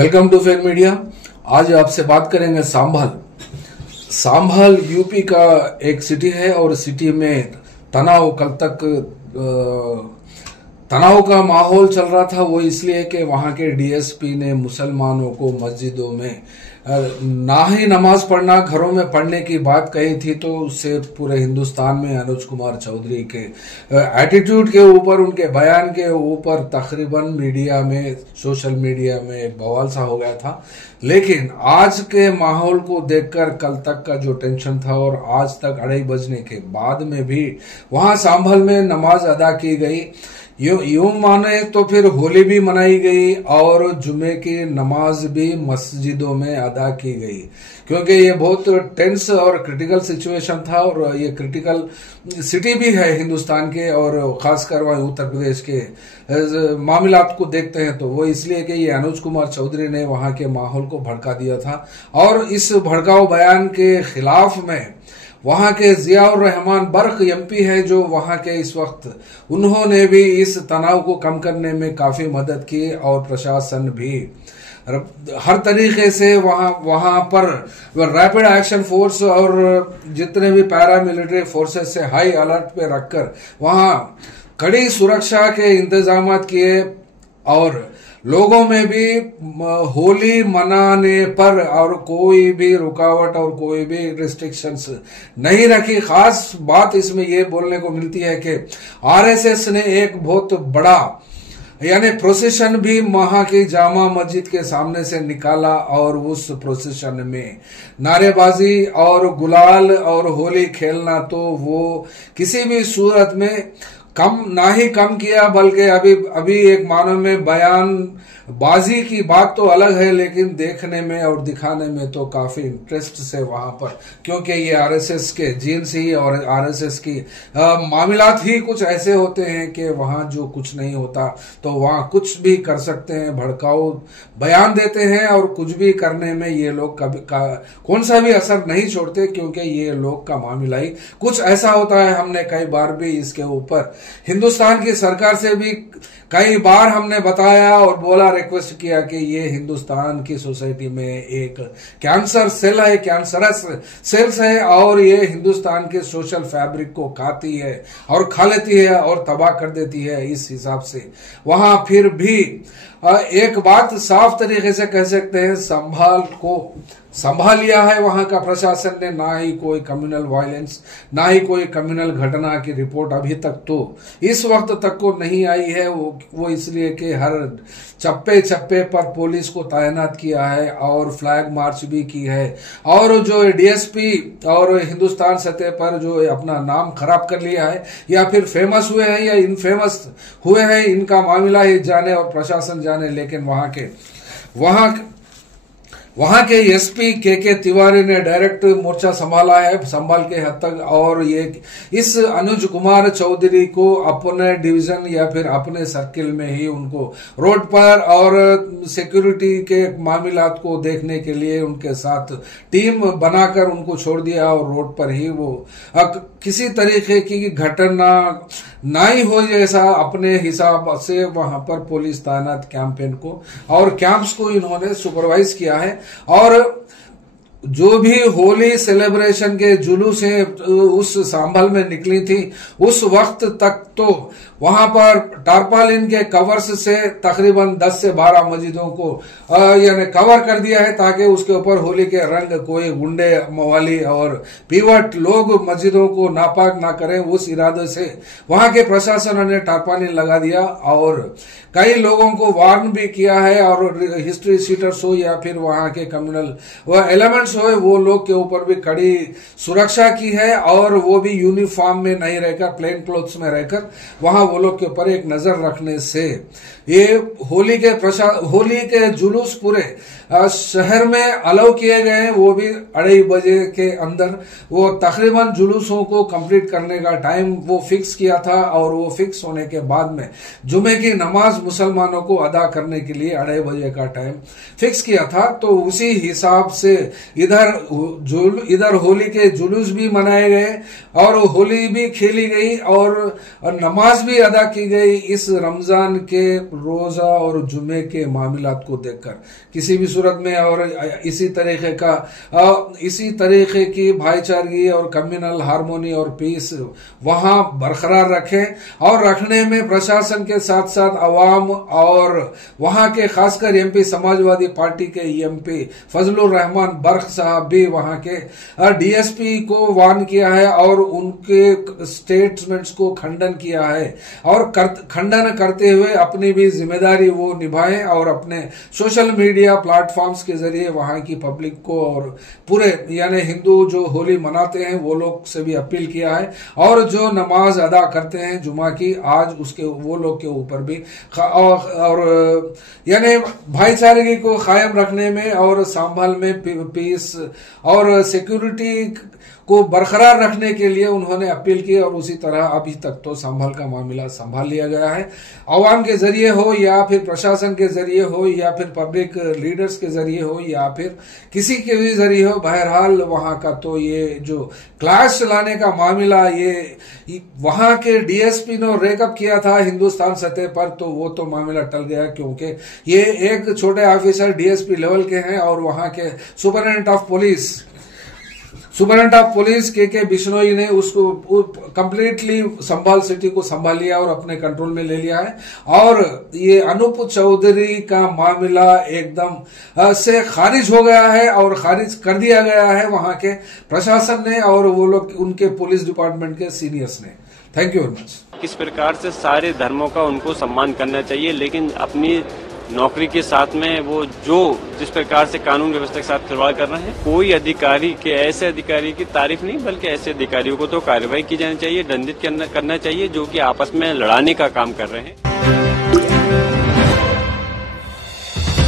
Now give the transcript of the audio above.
Welcome to fake media. आज आपसे बात करेंगे सांभल यूपी का एक सिटी है और सिटी में तनाव कल तक तनाव का माहौल चल रहा था। वो इसलिए कि वहां के डीएसपी ने मुसलमानों को मस्जिदों में ना ही नमाज पढ़ना, घरों में पढ़ने की बात कही थी। तो उससे पूरे हिंदुस्तान में अनुज कुमार चौधरी के एटीट्यूड के ऊपर, उनके बयान के ऊपर तकरीबन मीडिया में, सोशल मीडिया में एक बवाल सा हो गया था। लेकिन आज के माहौल को देखकर कल तक का जो टेंशन था और आज तक 2:30 बजने के बाद में भी वहां सांभल में नमाज अदा की गई। यूं माने तो फिर होली भी मनाई गई और जुमे की नमाज भी मस्जिदों में अदा की गई, क्योंकि ये बहुत टेंस और क्रिटिकल सिचुएशन था। और ये क्रिटिकल सिटी भी है हिंदुस्तान के, और खासकर वहाँ उत्तर प्रदेश के मामलात को देखते हैं तो वो इसलिए कि ये अनुज कुमार चौधरी ने वहां के माहौल को भड़का दिया था। और इस भड़काऊ बयान के खिलाफ में वहां के जियाउर रहमान बर्क एमपी है जो वहां के इस वक्त, उन्होंने भी इस तनाव को कम करने में काफी मदद की और प्रशासन भी हर तरीके से वहां पर रैपिड एक्शन फोर्स और जितने भी पैरामिलिट्री फोर्सेस से हाई अलर्ट पे रखकर वहां कड़ी सुरक्षा के इंतजाम किए और लोगों में भी होली मनाने पर और कोई भी रुकावट और कोई भी रिस्ट्रिक्शंस नहीं रखी। खास बात इसमें ये बोलने को मिलती है कि आरएसएस ने एक बहुत बड़ा यानी प्रोसेशन भी वहां की जामा मस्जिद के सामने से निकाला और उस प्रोसेशन में नारेबाजी और गुलाल और होली खेलना तो वो किसी भी सूरत में कम ना ही कम किया, बल्कि अभी एक मानव में बयान बाजी की बात तो अलग है, लेकिन देखने में और दिखाने में तो काफी इंटरेस्ट से वहां पर, क्योंकि ये आरएसएस के जीन्स ही और आरएसएस की मामलात ही कुछ ऐसे होते हैं कि वहां जो कुछ नहीं होता तो वहां कुछ भी कर सकते हैं, भड़काऊ बयान देते हैं और कुछ भी करने में ये लोग कभी कौन सा भी असर नहीं छोड़ते, क्योंकि ये लोग का मामला ही कुछ ऐसा होता है। हमने कई बार भी इसके ऊपर हिंदुस्तान की सरकार से भी कई बार हमने बताया और बोला, रिक्वेस्ट किया कि ये हिंदुस्तान की सोसाइटी में एक कैंसर सेल है, कैंसरस सेल्स है और ये हिंदुस्तान के सोशल फैब्रिक को खाती है और खा लेती है और तबाह कर देती है। इस हिसाब से वहां फिर भी एक बात साफ तरीके से कह सकते हैं, संभाल लिया है वहां का प्रशासन ने। ना ही कोई कम्युनल वायलेंस, ना ही कोई कम्युनल घटना की रिपोर्ट अभी तक तो इस वक्त तक को नहीं आई है। वो इसलिए कि हर चप्पे चप्पे पर पुलिस को तैनात किया है और फ्लैग मार्च भी की है। और जो डीएसपी और हिंदुस्तान सतह पर जो अपना नाम खराब कर लिया है या फिर फेमस हुए हैं या इनफेमस हुए हैं, इनका मामला ही जाने और प्रशासन जाने। लेकिन वहां के एसपी के तिवारी ने डायरेक्ट मोर्चा संभाला है, संभाल के हद तक। और ये इस अनुज कुमार चौधरी को अपने डिवीजन या फिर अपने सर्किल में ही उनको रोड पर और सिक्योरिटी के मामलात को देखने के लिए उनके साथ टीम बनाकर उनको छोड़ दिया और रोड पर ही वो किसी तरीके की घटना ना ही हो जैसा अपने हिसाब से वहां पर पुलिस तैनात कैंपेन को और कैंप्स को इन्होंने सुपरवाइज किया है। और जो भी होली सेलिब्रेशन के जुलूस हैं उस सांभल में निकली थी, उस वक्त तक तो वहां पर टारपालिन के कवर्स से तकरीबन 10 से 12 मस्जिदों को यानी कवर कर दिया है, ताकि उसके ऊपर होली के रंग कोई गुंडे मवाली और पीवट लोग मस्जिदों को नापाक ना करें। उस इरादे से वहां के प्रशासन ने टारपालिन लगा दिया और कई लोगों को वार्न भी किया है। और हिस्ट्री सीटर्स हो या फिर वहां के कम्युनल एलिमेंट्स हो, वो लोग के ऊपर भी कड़ी सुरक्षा की है और वो भी यूनिफॉर्म में नहीं रहकर, प्लेन क्लोथ्स में रहकर वहां वो लोग के ऊपर एक नजर रखने से ये होली के जुलूस पूरे शहर में अलाउ किए गए हैं। वो भी 2:30 बजे के अंदर वो तकरीबन जुलूसों को कंप्लीट करने का टाइम वो फिक्स किया था। और वो फिक्स होने के बाद में जुमे की नमाज मुसलमानों को अदा करने के लिए 2:30 बजे का टाइम फिक्स किया था। तो उसी हिसाब से इधर होली के जुलूस भी मनाए गए और होली भी खेली गई और नमाज भी अदा की गई इस रमजान के रोजा और जुमे के मामलात को देखकर। किसी भी सूरत में और इसी तरीके की भाईचारगी और कम्युनल हार्मोनी और पीस वहां बरकरार रखें और रखने में प्रशासन के साथ साथ अवाम और वहां के खासकर एमपी समाजवादी पार्टी के एमपी फजलुर रहमान बर्ख साहब भी वहां के डीएसपी को वार्न किया है और उनके स्टेटमेंट्स को खंडन किया है और खंडन करते हुए अपनी भी जिम्मेदारी वो निभाएं और अपने सोशल मीडिया प्लेटफॉर्म्स के जरिए वहां की पब्लिक को और पूरे यानी हिंदू जो होली मनाते हैं वो लोग से भी अपील किया है और जो नमाज अदा करते हैं जुमा की आज उसके वो लोग के ऊपर भी और यानी भाईचारे को कायम रखने में और संभाल में पीस और सिक्योरिटी को बरकरार रखने के लिए उन्होंने अपील की और उसी तरह अभी तक तो संभाल का मामला संभाल लिया गया है। अवाम के जरिए हो या फिर प्रशासन के जरिए हो या फिर पब्लिक लीडर्स के जरिए हो या फिर किसी के भी जरिए हो, बहरहाल वहां का तो ये जो क्लास चलाने का मामला ये वहां के डीएसपी ने रेकअप किया था हिंदुस्तान सतह पर, तो वो तो मामला टल गया क्योंकि ये एक छोटे ऑफिसर डीएसपी लेवल के हैं और वहां के सुपरिटेंडेंट ऑफ पुलिस के बिश्नोई ने उसको कंप्लीटली संभाल सिटी को संभाल लिया और अपने कंट्रोल में ले लिया है और ये अनूप चौधरी का मामला एकदम से खारिज हो गया है और खारिज कर दिया गया है वहां के प्रशासन ने और वो लोग उनके पुलिस डिपार्टमेंट के सीनियर्स ने। Thank you very much. किस प्रकार से सारे धर्मों का उनको सम्मान करना चाहिए, लेकिन अपनी नौकरी के साथ में वो जिस प्रकार से कानून व्यवस्था के साथ खिलवाड़ कर रहे हैं, कोई अधिकारी के ऐसे अधिकारी की तारीफ नहीं बल्कि ऐसे अधिकारियों को तो कार्रवाई की जानी चाहिए, दंडित करना चाहिए जो कि आपस में लड़ाने का काम कर रहे हैं।